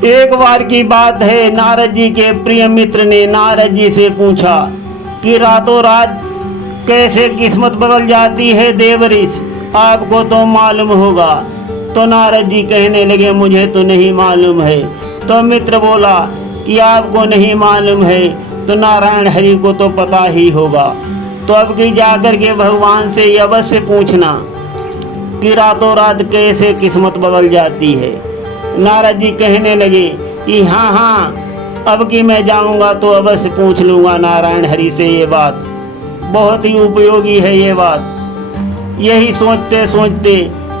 एक बार की बात है, नारद जी के प्रिय मित्र ने नारद जी से पूछा कि रातों रात कैसे किस्मत बदल जाती है देवऋषि, आपको तो मालूम होगा। तो नारद जी कहने लगे मुझे तो नहीं मालूम है। तो मित्र बोला कि आपको नहीं मालूम है तो नारायण हरि को तो पता ही होगा। तो अब की जाकर के भगवान से अवश्य पूछना कि रातों रात कैसे किस्मत बदल जाती है। नारद जी कहने लगे कि हाँ हाँ, अब की मैं जाऊंगा तो अवश्य पूछ लूंगा नारायण हरि से ये बात, बहुत ही उपयोगी है ये बात। यही सोचते सोचते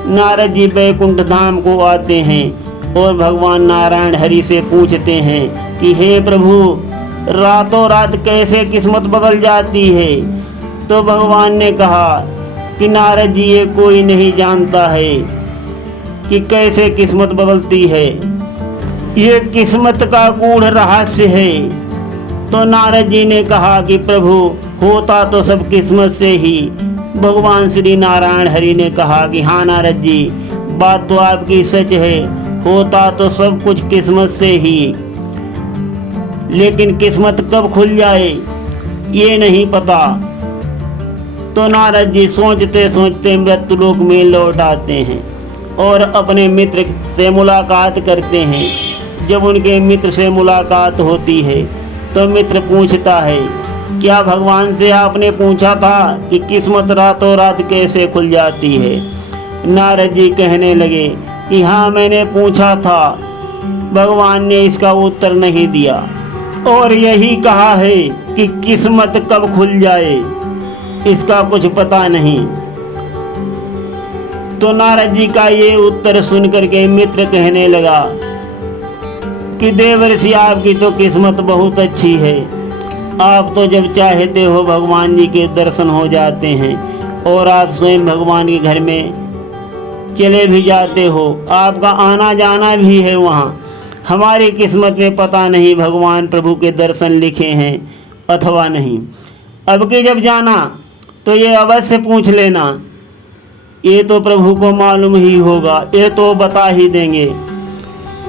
नारद जी बैकुंठ धाम को आते हैं और भगवान नारायण हरि से पूछते हैं कि हे प्रभु, रातों रात कैसे किस्मत बदल जाती है। तो भगवान ने कहा कि नारद जी ये कोई नहीं जानता है कि कैसे किस्मत बदलती है, ये किस्मत का गूढ़ रहस्य है। तो नारद जी ने कहा कि प्रभु, होता तो सब किस्मत से ही। भगवान श्री नारायण हरि ने कहा कि हाँ नारद जी, बात तो आपकी सच है, होता तो सब कुछ किस्मत से ही, लेकिन किस्मत कब खुल जाए ये नहीं पता। तो नारद जी सोचते सोचते मृत्युलोक में लौट आते हैं और अपने मित्र से मुलाकात करते हैं। जब उनके मित्र से मुलाकात होती है तो मित्र पूछता है, क्या भगवान से आपने पूछा था कि किस्मत रातों रात कैसे खुल जाती है। नारद जी कहने लगे कि हाँ मैंने पूछा था, भगवान ने इसका उत्तर नहीं दिया और यही कहा है कि किस्मत कब खुल जाए इसका कुछ पता नहीं। तो नारद जी का ये उत्तर सुन करके मित्र कहने लगा कि देवर्षि, आपकी तो किस्मत बहुत अच्छी है, आप तो जब चाहते हो भगवान जी के दर्शन हो जाते हैं और आप स्वयं भगवान के घर में चले भी जाते हो, आपका आना जाना भी है वहाँ। हमारी किस्मत में पता नहीं भगवान प्रभु के दर्शन लिखे हैं अथवा नहीं। अब के जब जाना तो ये अवश्य पूछ लेना, ये तो प्रभु को मालूम ही होगा, ये तो बता ही देंगे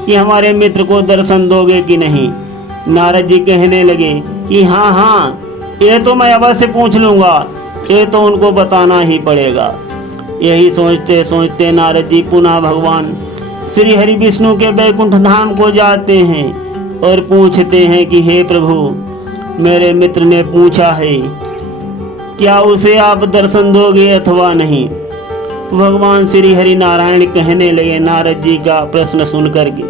कि हमारे मित्र को दर्शन दोगे कि नहीं। नारद जी कहने लगे कि हाँ हाँ, ये तो मैं अवश्य पूछ लूँगा, ये तो उनको बताना ही पड़ेगा। यही सोचते सोचते नारद जी पुनः भगवान श्री हरि विष्णु के बैकुंठ धाम को जाते हैं और पूछते हैं कि हे प्रभु, मेरे मित्र ने पूछा है, क्या उसे आप दर्शन दोगे अथवा नहीं। भगवान श्री हरि नारायण कहने लगे नारद जी का प्रश्न सुन करके,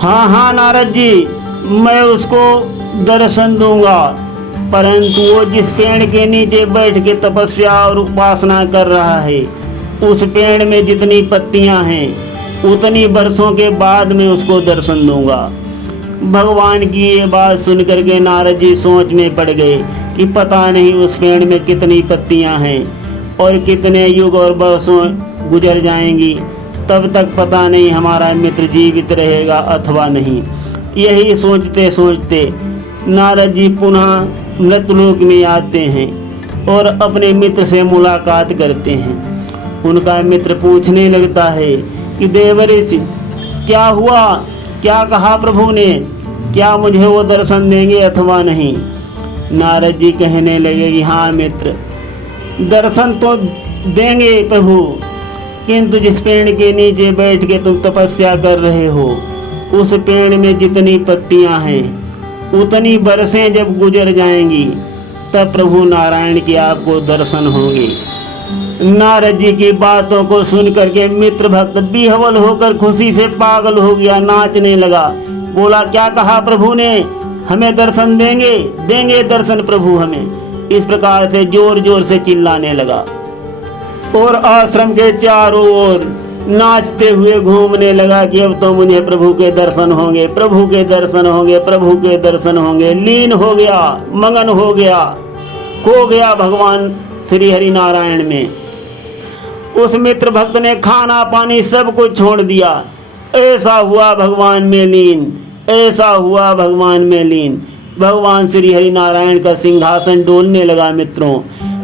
हाँ हाँ नारद जी, मैं उसको दर्शन दूंगा, परंतु वो जिस पेड़ के नीचे बैठ के तपस्या और उपासना कर रहा है, उस पेड़ में जितनी पत्तियां हैं उतनी वर्षों के बाद मैं उसको दर्शन दूंगा। भगवान की ये बात सुन करके नारद जी सोच में पड़ गए कि पता नहीं उस पेड़ में कितनी पत्तियां हैं और कितने युग और वर्षों गुजर जाएंगी, तब तक पता नहीं हमारा मित्र जीवित रहेगा अथवा नहीं। यही सोचते सोचते नारद जी पुनः मृत्युलोक में आते हैं और अपने मित्र से मुलाकात करते हैं। उनका मित्र पूछने लगता है कि देवर्षि, क्या हुआ, क्या कहा प्रभु ने, क्या मुझे वो दर्शन देंगे अथवा नहीं। नारद जी कहने लगे कि हाँ मित्र, दर्शन तो देंगे प्रभु, किंतु जिस पेड़ के नीचे बैठ के तुम तपस्या कर रहे हो, उस पेड़ में जितनी पत्तियां हैं उतनी बरसें जब गुजर जाएंगी तब प्रभु नारायण के आपको दर्शन होंगे। नारद जी की बातों को सुन करके मित्र भक्त विह्वल होकर खुशी से पागल हो गया, नाचने लगा। बोला, क्या कहा प्रभु ने, हमें दर्शन देंगे, देंगे दर्शन प्रभु हमें। इस प्रकार से जोर जोर से चिल्लाने लगा और आश्रम के चारों ओर नाचते हुए घूमने लगा कि अब तो मुझे प्रभु के दर्शन होंगे, प्रभु के दर्शन होंगे, प्रभु के दर्शन होंगे। लीन हो गया, मगन हो गया, खो गया भगवान श्री हरि नारायण में। उस मित्र भक्त ने खाना पानी सब कुछ छोड़ दिया। ऐसा हुआ भगवान में लीन, ऐसा हुआ भगवान में लीन। भगवान श्री हरि नारायण का सिंहासन डोलने लगा मित्रों,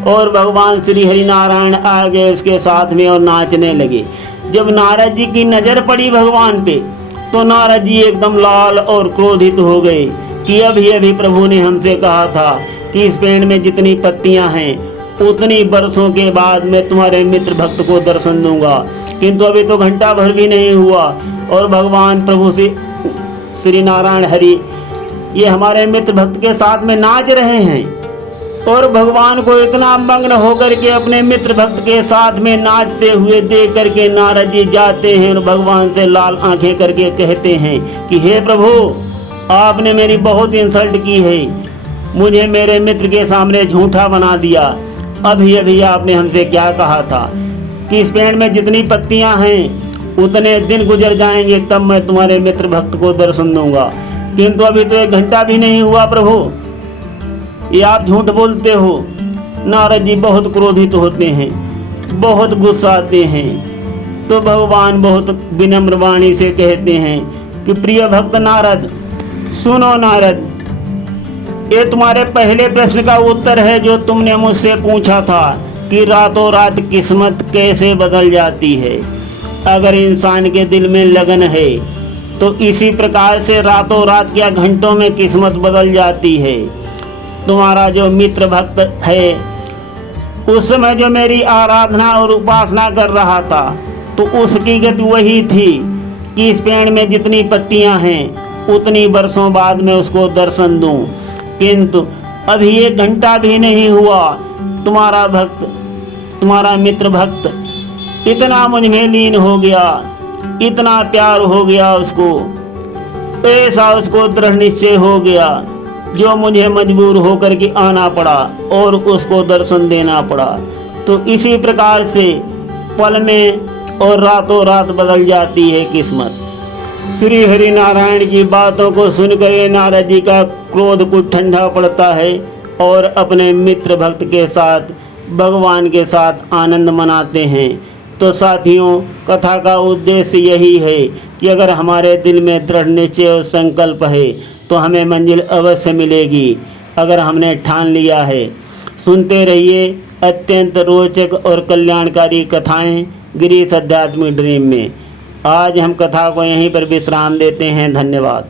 और भगवान श्री हरि नारायण आ गए उसके साथ में और नाचने लगे। जब नारद जी की नजर पड़ी भगवान पे तो नारद जी एकदम लाल और क्रोधित हो गए कि अभी अभी प्रभु ने हमसे कहा था कि इस पेड़ में जितनी पत्तियां हैं उतनी वर्षों के बाद मैं तुम्हारे मित्र भक्त को दर्शन दूंगा, किंतु अभी तो घंटा भर भी नहीं हुआ और भगवान प्रभु से श्री नारायण हरि ये हमारे मित्र भक्त के साथ में नाच रहे हैं। और भगवान को इतना मग्न होकर के अपने मित्र भक्त के साथ में नाचते हुए देख करके नारद जी जाते हैं और भगवान से लाल आंखें करके कहते हैं कि हे प्रभु, आपने मेरी बहुत इंसल्ट की है, मुझे मेरे मित्र के सामने झूठा बना दिया। अभी अभी आपने हमसे क्या कहा था कि इस पेड़ में जितनी पत्तियां हैं उतने दिन गुजर जाएंगे तब मैं तुम्हारे मित्र भक्त को दर्शन दूंगा, किंतु अभी तो 1 घंटा भी नहीं हुआ प्रभु, ये आप झूठ बोलते हो। नारद जी बहुत क्रोधित होते हैं, बहुत गुस्साते हैं। तो भगवान बहुत विनम्र वाणी से कहते हैं कि प्रिय भक्त नारद, सुनो नारद, ये तुम्हारे पहले प्रश्न का उत्तर है जो तुमने मुझसे पूछा था कि रातों रात किस्मत कैसे बदल जाती है। अगर इंसान के दिल में लगन है तो इसी प्रकार से रातों रात या घंटों में किस्मत बदल जाती है। तुम्हारा जो मित्र भक्त है उस समय जो मेरी आराधना और उपासना कर रहा था तो उसकी गति वही थी कि इस पेड़ में जितनी पत्तियां हैं उतनी वर्षों बाद में उसको दर्शन दूं, किंतु अभी 1 घंटा भी नहीं हुआ, तुम्हारा मित्र भक्त इतना मुझ में लीन हो गया, इतना प्यार हो गया उसको, ऐसा उसको दृढ़ निश्चय हो गया जो मुझे मजबूर होकर के आना पड़ा और उसको दर्शन देना पड़ा। तो इसी प्रकार से पल में और रातों रात बदल जाती है किस्मत। श्री हरि नारायण की बातों को सुनकर नारद जी का क्रोध कुछ ठंडा पड़ता है और अपने मित्र भक्त के साथ भगवान के साथ आनंद मनाते हैं। तो साथियों, कथा का उद्देश्य यही है कि अगर हमारे दिल में दृढ़ निश्चय और संकल्प है तो हमें मंजिल अवश्य मिलेगी, अगर हमने ठान लिया है। सुनते रहिए अत्यंत रोचक और कल्याणकारी कथाएं गिरीश अध्यात्मिक ड्रीम में। आज हम कथा को यहीं पर विश्राम देते हैं। धन्यवाद।